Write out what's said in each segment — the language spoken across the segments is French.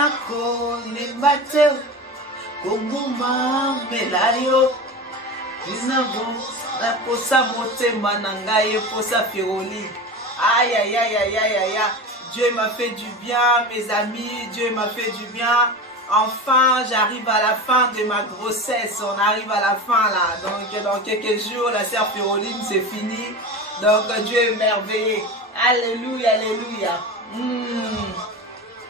nako nimbate konguma melayo Inabo nakosa motema na ngai posa Féroline. Aïe aïe aïe aïe aïe aïe. Dieu m'a fait du bien, mes amis, Dieu m'a fait du bien. Enfin, j'arrive à la fin de ma grossesse. On arrive à la fin là. Donc dans quelques jours, la sœur Féroline, c'est fini. Donc Dieu est merveilleux. Alléluia, alléluia.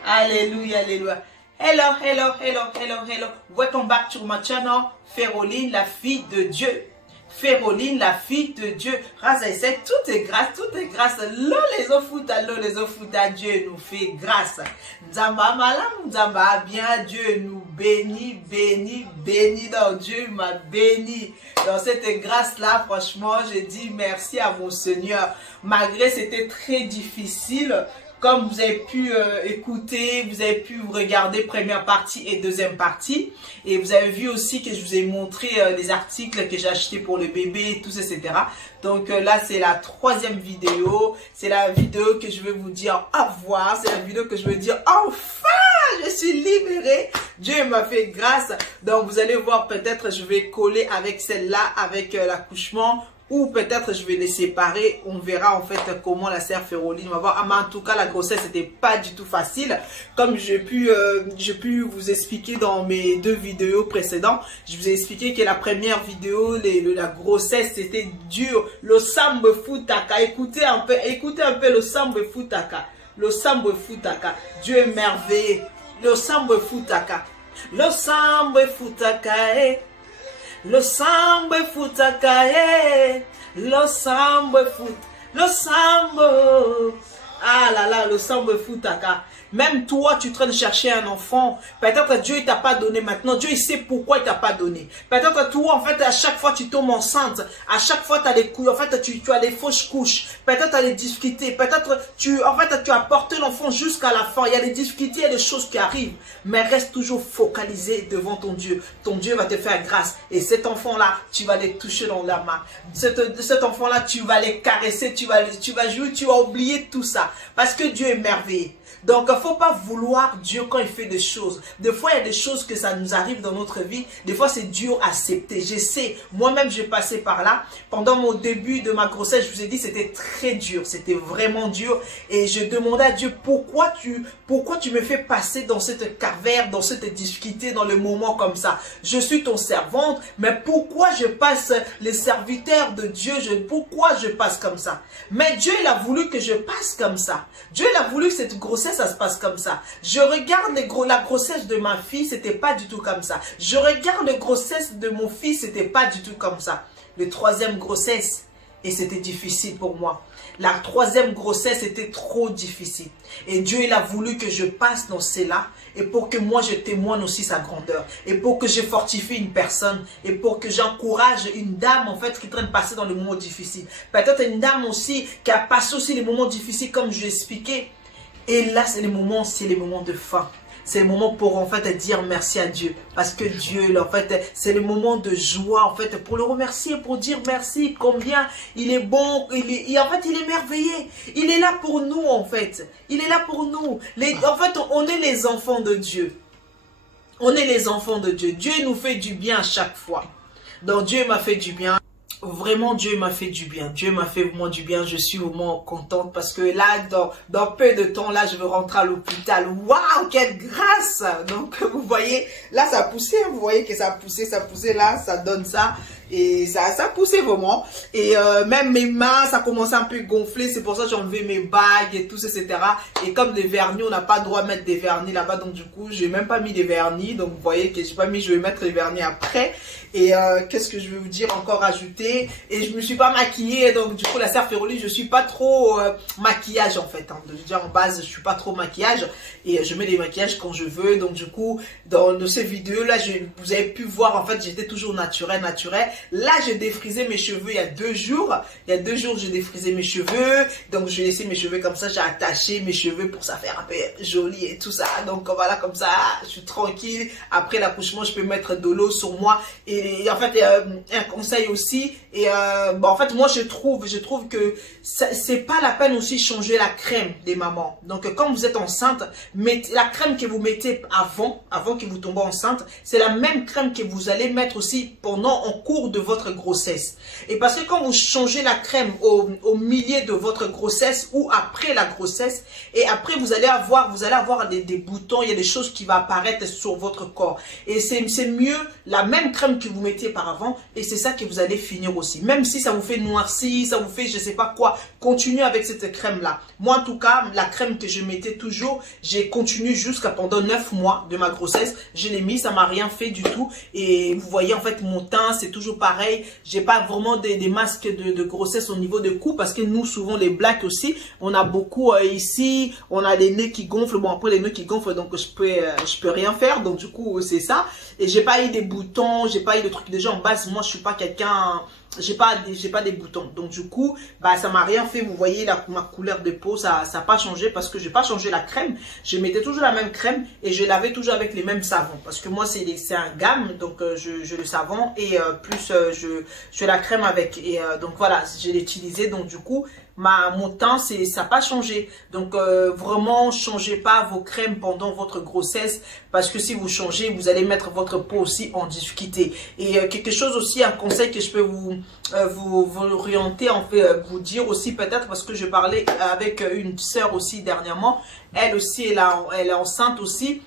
Alléluia, alléluia. Hello, hello, hello, hello, hello. Welcome back to my channel. Féroline, la fille de Dieu. Féroline, la fille de Dieu. Grâce à ça, tout est grâce, tout est grâce. L'eau les ofuta, Dieu nous fait grâce. Nzamba malam, Nzamba bien, Dieu nous bénit, bénit, bénit. Donc Dieu m'a béni. Dans cette grâce-là, franchement, je dis merci à mon Seigneur. Malgré c'était très difficile. Comme vous avez pu écouter, vous avez pu regarder première partie et deuxième partie. Et vous avez vu aussi que je vous ai montré les articles que j'ai achetés pour le bébé, tout ça, etc. Donc là, c'est la troisième vidéo. C'est la vidéo que je vais vous dire au revoir. C'est la vidéo que je veux dire enfin, je suis libérée. Dieu m'a fait grâce. Donc vous allez voir, peut-être je vais coller avec celle-là, avec l'accouchement. Ou peut-être je vais les séparer. On verra en fait comment la sœur Féroline va voir. Mais en tout cas, la grossesse n'était pas du tout facile. Comme j'ai pu vous expliquer dans mes deux vidéos précédentes. Je vous ai expliqué que la première vidéo, la grossesse, c'était dur. Le sambe futaka. Écoutez un peu le sambe futaka. Le sambe futaka. Dieu est merveilleux. Le sambe futaka. Le sambe futaka. Le sambo futakae, le sambo fut, le sambo, ah là là, le sambo futaka. Même toi, tu es en train de chercher un enfant. Peut-être Dieu ne t'a pas donné maintenant. Dieu il sait pourquoi il t'a pas donné. Peut-être toi, en fait, à chaque fois tu tombes enceinte. À chaque fois, tu as des couilles. En fait, tu as des fausses couches. Peut-être tu as des difficultés. Peut-être tu as porté l'enfant jusqu'à la fin. Il y a des difficultés, il y a des choses qui arrivent. Mais reste toujours focalisé devant ton Dieu. Ton Dieu va te faire grâce. Et cet enfant-là, tu vas les toucher dans la main. Cet enfant-là, tu vas les caresser. Tu vas jouer. Tu vas oublier tout ça. Parce que Dieu est merveilleux. Donc, il ne faut pas vouloir Dieu quand il fait des choses. Des fois, il y a des choses que ça nous arrive dans notre vie. Des fois, c'est dur à accepter. Je sais, moi-même, j'ai passé par là. Pendant mon début de ma grossesse, je vous ai dit, c'était très dur. C'était vraiment dur. Et je demandais à Dieu, pourquoi tu me fais passer dans cette calvaire, dans cette difficulté, dans le moment comme ça? Je suis ton servante, mais pourquoi je passe les serviteurs de Dieu? Pourquoi je passe comme ça? Mais Dieu, il a voulu que je passe comme ça. Dieu, il a voulu que cette grossesse, ça se passe comme ça. Je regarde la grossesse de ma fille, c'était pas du tout comme ça. Je regarde la grossesse de mon fils, c'était pas du tout comme ça. Le troisième grossesse, et c'était difficile pour moi. La troisième grossesse était trop difficile. Et Dieu, il a voulu que je passe dans cela. Et pour que moi, je témoigne aussi sa grandeur. Et pour que je fortifie une personne. Et pour que j'encourage une dame, en fait, qui est en train de passer dans les moments difficiles. Peut-être une dame aussi, qui a passé aussi les moments difficiles, comme je l'ai expliqué. Et là, c'est les moments de fin. C'est le moment pour en fait dire merci à Dieu. Parce que Dieu, en fait, c'est le moment de joie, en fait, pour le remercier, pour dire merci, combien il est bon, en fait, il est merveilleux. Il est là pour nous, en fait. Il est là pour nous. En fait, on est les enfants de Dieu. On est les enfants de Dieu. Dieu nous fait du bien à chaque fois. Donc, Dieu m'a fait du bien. Vraiment, Dieu m'a fait du bien. Dieu m'a fait vraiment du bien. Je suis vraiment contente parce que là, dans peu de temps, là, je vais rentrer à l'hôpital. Waouh, quelle grâce! Donc, vous voyez, là, ça a poussé. Vous voyez que ça a poussé là, ça donne ça. Et ça a poussé vraiment. Et même mes mains, ça commençait un peu gonfler. C'est pour ça que j'ai enlevé mes bagues et tout, etc. Et comme des vernis, on n'a pas le droit de mettre des vernis là-bas. Donc, du coup, j'ai même pas mis des vernis. Donc, vous voyez que j'ai pas mis, je vais mettre les vernis après. Et qu'est-ce que je vais vous dire encore ajouter? Et je me suis pas maquillée. Donc, du coup, la sœur Féroline, je suis pas trop maquillage en fait. Hein. Je veux dire, en base, je suis pas trop maquillage. Et je mets des maquillages quand je veux. Donc, du coup, dans ces vidéos-là, vous avez pu voir, en fait, j'étais toujours naturelle. Là, j'ai défrisé mes cheveux il y a 2 jours. Il y a 2 jours, j'ai défrisé mes cheveux. Donc, j'ai laissé mes cheveux comme ça. J'ai attaché mes cheveux pour ça faire un peu joli et tout ça. Donc, voilà, comme ça, je suis tranquille. Après l'accouchement, je peux mettre de l'eau sur moi. Et en fait, un conseil aussi. Et bon, en fait, moi, je trouve que c'est pas la peine aussi de changer la crème des mamans. Donc, quand vous êtes enceinte, mettez la crème que vous mettez avant que vous tombez enceinte, c'est la même crème que vous allez mettre aussi en cours de votre grossesse. Et parce que quand vous changez la crème au milieu de votre grossesse ou après la grossesse, et après vous allez avoir des boutons, il y a des choses qui vont apparaître sur votre corps. Et c'est mieux la même crème que vous mettiez par avant, et c'est ça que vous allez finir aussi. Même si ça vous fait noircir, ça vous fait je sais pas quoi, continuez avec cette crème là. Moi en tout cas, la crème que je mettais toujours, j'ai continué jusqu'à pendant 9 mois de ma grossesse. Je l'ai mis, ça m'a rien fait du tout. Et vous voyez en fait mon teint, c'est toujours pareil. J'ai pas vraiment des masques de grossesse au niveau de cou, parce que nous souvent les blacks aussi, on a beaucoup ici, on a les nez qui gonflent. Bon après les nez qui gonflent, donc je peux rien faire. Donc du coup c'est ça. Et j'ai pas eu des boutons, j'ai pas eu de trucs déjà en base. Moi je suis pas quelqu'un, j'ai pas des boutons, donc du coup bah ça m'a rien fait. Vous voyez ma couleur de peau, ça n'a pas changé parce que j'ai pas changé la crème. Je mettais toujours la même crème et je lavais toujours avec les mêmes savons, parce que moi c'est un gamme, donc je le savon et plus je la crème avec, et donc voilà, je l'ai utilisé. Donc du coup mon teint, ça n'a pas changé. Donc vraiment, changez pas vos crèmes pendant votre grossesse, parce que si vous changez, vous allez mettre votre peau aussi en difficulté. Et quelque chose aussi, un conseil que je peux vous orienter, en fait, vous dire aussi peut-être, parce que je parlais avec une sœur aussi dernièrement, elle aussi, elle est enceinte aussi.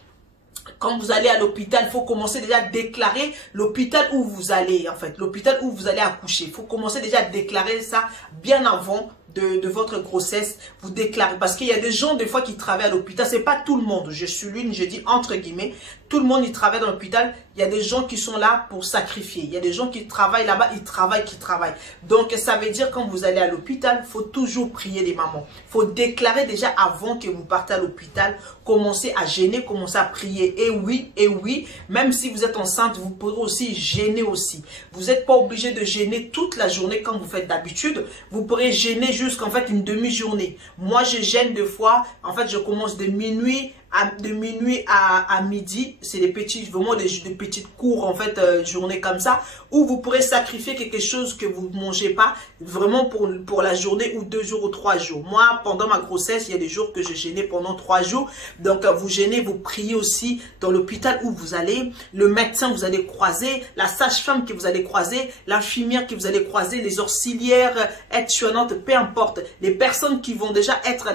Quand vous allez à l'hôpital, il faut commencer déjà à déclarer l'hôpital où vous allez, en fait, l'hôpital où vous allez accoucher. Il faut commencer déjà à déclarer ça bien avant de votre grossesse. Vous déclarez, parce qu'il y a des gens des fois qui travaillent à l'hôpital. C'est pas tout le monde, je suis l'une, je dis entre guillemets, tout le monde il travaille dans l'hôpital. Il y a des gens qui sont là pour sacrifier, il y a des gens qui travaillent là-bas, ils travaillent. Donc ça veut dire quand vous allez à l'hôpital, il faut toujours prier les mamans. Il faut déclarer déjà avant que vous partez à l'hôpital. Commencez à jeûner, commencez à prier. Et oui, même si vous êtes enceinte, vous pourrez aussi jeûner aussi. Vous n'êtes pas obligé de jeûner toute la journée comme vous faites d'habitude. Vous pourrez jeûner jusqu'en fait une demi-journée. Moi, je jeûne 2 fois. En fait, je commence de minuit à midi. C'est vraiment des petites cours en fait, journées comme ça, où vous pourrez sacrifier quelque chose que vous ne mangez pas vraiment pour la journée, ou 2 jours ou 3 jours. Moi, pendant ma grossesse, il y a des jours que je jeûnais pendant 3 jours. Donc vous jeûnez, vous priez aussi dans l'hôpital où vous allez, le médecin que vous allez croiser, la sage-femme que vous allez croiser, l'infirmière que vous allez croiser, les auxiliaires, aides-soignantes, peu importe, les personnes qui vont déjà être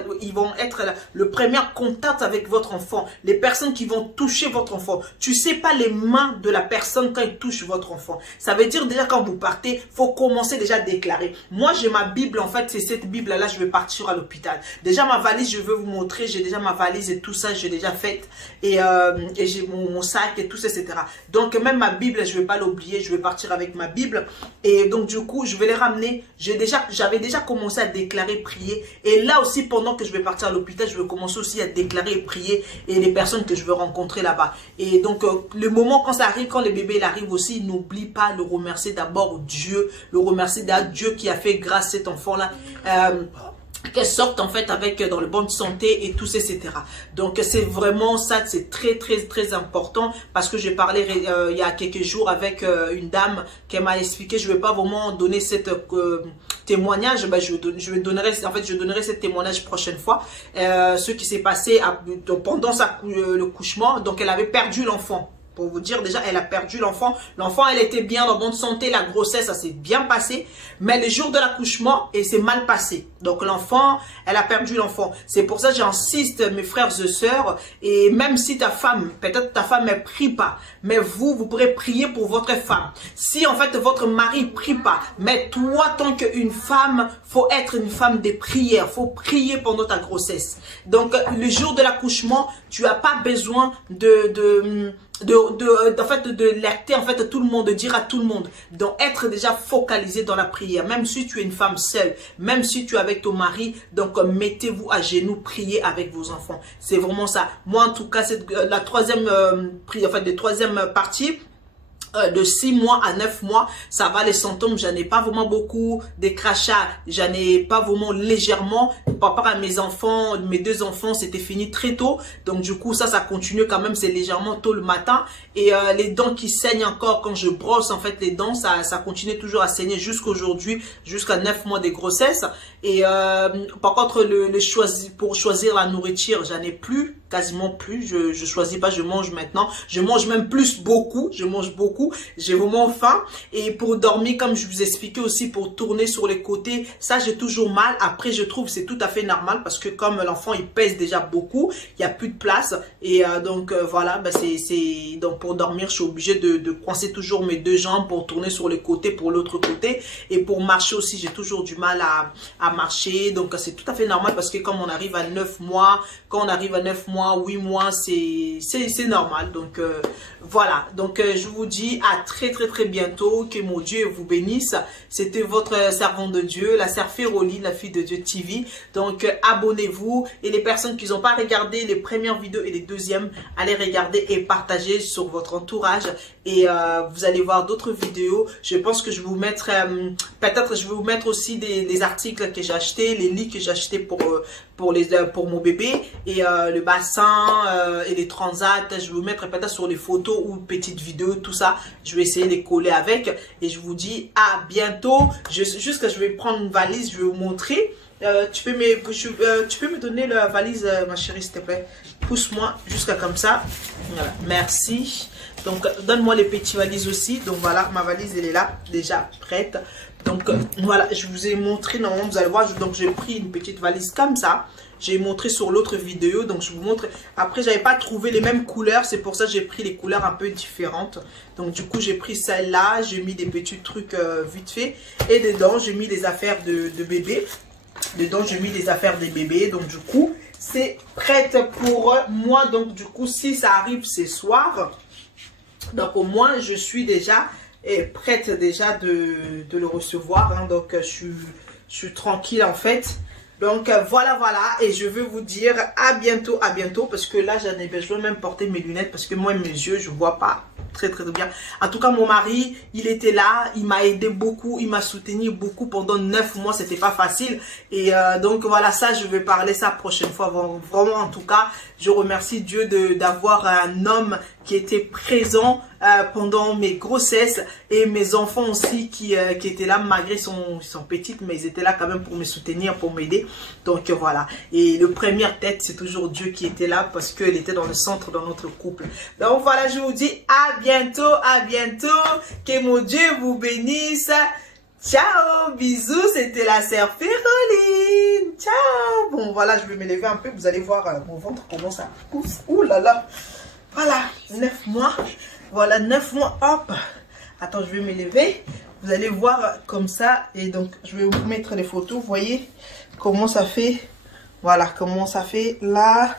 le premier contact avec votre enfant, les personnes qui vont toucher votre enfant. Tu sais pas les mains de la personne quand il touche votre enfant. Ça veut dire déjà quand vous partez, faut commencer déjà à déclarer. Moi j'ai ma Bible, en fait c'est cette Bible là, je vais partir à l'hôpital. Déjà ma valise, je veux vous montrer, j'ai déjà ma valise et tout ça, j'ai déjà fait, et j'ai mon sac et tout ça, etc. Donc même ma Bible, je vais pas l'oublier, je vais partir avec ma Bible, et donc du coup je vais les ramener. J'avais déjà commencé à déclarer, prier, et là aussi pendant que je vais partir à l'hôpital, je vais commencer aussi à déclarer et prier, et les personnes que je veux rencontrer là-bas. Et donc le moment quand ça arrive, quand le bébé il arrive aussi, n'oublie pas de remercier d'abord Dieu, le remercier Dieu qui a fait grâce à cet enfant là, qu'elle sorte en fait avec dans le bonne santé et tout ça, etc. Donc c'est vraiment ça, c'est très important, parce que j'ai parlé il y a quelques jours avec une dame qui m'a expliqué. Je vais pas vraiment donner cette témoignage, ben, je donnerai ce témoignage prochaine fois, ce qui s'est passé pendant le couchement. Donc elle avait perdu l'enfant. Pour vous dire, déjà, elle a perdu l'enfant. L'enfant, elle était bien dans bonne santé. La grossesse, ça s'est bien passé. Mais le jour de l'accouchement, et c'est mal passé. Donc, l'enfant, elle a perdu l'enfant. C'est pour ça que j'insiste, mes frères et sœurs. Et même si ta femme, peut-être ta femme, elle prie pas. Mais vous pourrez prier pour votre femme. Si, en fait, votre mari prie pas. Mais toi, tant qu'une femme, faut être une femme de prière. Faut prier pendant ta grossesse. Donc, le jour de l'accouchement, tu as pas besoin de l'alerter en fait tout le monde, de dire à tout le monde, donc être déjà focalisé dans la prière. Même si tu es une femme seule, même si tu es avec ton mari, donc mettez-vous à genoux, priez avec vos enfants. C'est vraiment ça. Moi en tout cas, c'est la troisième troisième partie. de 6 mois à 9 mois, ça va les symptômes, j'en ai pas vraiment beaucoup, des crachats, j'en ai pas vraiment légèrement, par rapport à mes enfants, mes 2 enfants, c'était fini très tôt, donc du coup ça continue quand même, c'est légèrement tôt le matin, et les dents qui saignent encore quand je brosse en fait les dents, ça continue toujours à saigner jusqu'aujourd'hui, jusqu'à 9 mois de grossesse, et par contre pour choisir la nourriture, j'en ai plus, quasiment plus, je choisis pas, je mange maintenant, je mange même plus beaucoup, je mange beaucoup, j'ai vraiment faim, et pour dormir, comme je vous expliquais aussi, pour tourner sur les côtés, ça j'ai toujours mal. Après je trouve c'est tout à fait normal, parce que comme l'enfant il pèse déjà beaucoup, il y a plus de place, et donc voilà, ben donc pour dormir je suis obligée de coincer toujours mes 2 jambes pour tourner sur les côtés, pour l'autre côté, et pour marcher aussi j'ai toujours du mal à marcher, donc c'est tout à fait normal, parce que comme on arrive à 9 mois, quand on arrive à 9 mois, 8 mois, c'est normal, donc voilà, donc je vous dis à très bientôt, que mon Dieu vous bénisse. C'était votre servante de Dieu, la sœur Féroline, la fille de Dieu TV. Donc abonnez-vous, et les personnes qui n'ont pas regardé les premières vidéos et les deuxièmes, allez regarder et partager sur votre entourage, et vous allez voir d'autres vidéos. Je pense que je vais vous mettre, peut-être je vais vous mettre aussi des articles que j'ai achetés, les lits que j'ai achetés pour mon bébé, et le bassin et les transats. Je vais vous mettre peut-être sur les photos ou petites vidéos, tout ça. Je vais essayer de les coller avec, et je vous dis à bientôt. Juste que je vais prendre une valise, je vais vous montrer. Tu peux me donner la valise, ma chérie, s'il te plaît. Pousse-moi jusqu'à comme ça. Voilà, merci. Donc donne-moi les petites valises aussi. Donc voilà, ma valise elle est là, déjà prête. Donc voilà, je vous ai montré, normalement vous allez voir, donc j'ai pris une petite valise comme ça. J'ai montré sur l'autre vidéo, donc je vous montre. Après, j'avais pas trouvé les mêmes couleurs, c'est pour ça que j'ai pris les couleurs un peu différentes. Donc du coup, j'ai pris celle-là, j'ai mis des petits trucs vite fait. Et dedans, j'ai mis des affaires de bébé. Dedans, j'ai mis des affaires des bébés. Donc du coup, c'est prête pour moi. Donc du coup, si ça arrive ce soir, donc au moins, je suis déjà prête déjà de le recevoir. Hein. Donc je suis tranquille en fait. Donc voilà, et je veux vous dire à bientôt, parce que là j'en ai besoin, même porter mes lunettes, parce que moi mes yeux je vois pas très bien. En tout cas mon mari il était là, il m'a aidé beaucoup, il m'a soutenu beaucoup pendant 9 mois, c'était pas facile, et donc voilà, ça je vais parler ça prochaine fois. Vraiment en tout cas je remercie Dieu d'avoir un homme qui était présent pendant mes grossesses, et mes enfants aussi qui étaient là, malgré ils sont petites, mais ils étaient là quand même pour me soutenir, pour m'aider. Donc voilà, et le première tête c'est toujours Dieu qui était là, parce qu'il était dans le centre dans notre couple. Donc voilà, je vous dis à bientôt, que mon Dieu vous bénisse. Ciao, bisous, c'était la sœur Féroline. Ciao. Bon voilà, je vais me lever un peu, vous allez voir mon ventre comment ça pousse. Ouh là là. Voilà, 9 mois. Voilà, 9 mois, hop. Attends, je vais me lever. Vous allez voir comme ça. Et donc, je vais vous mettre les photos. Vous voyez comment ça fait. Voilà, comment ça fait là.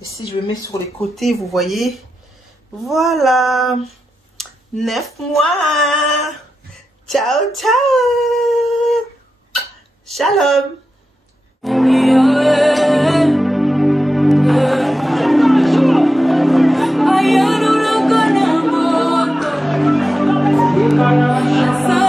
Et si je vais mettre sur les côtés, vous voyez. Voilà. 9 mois. Ciao, ciao. Shalom. Sana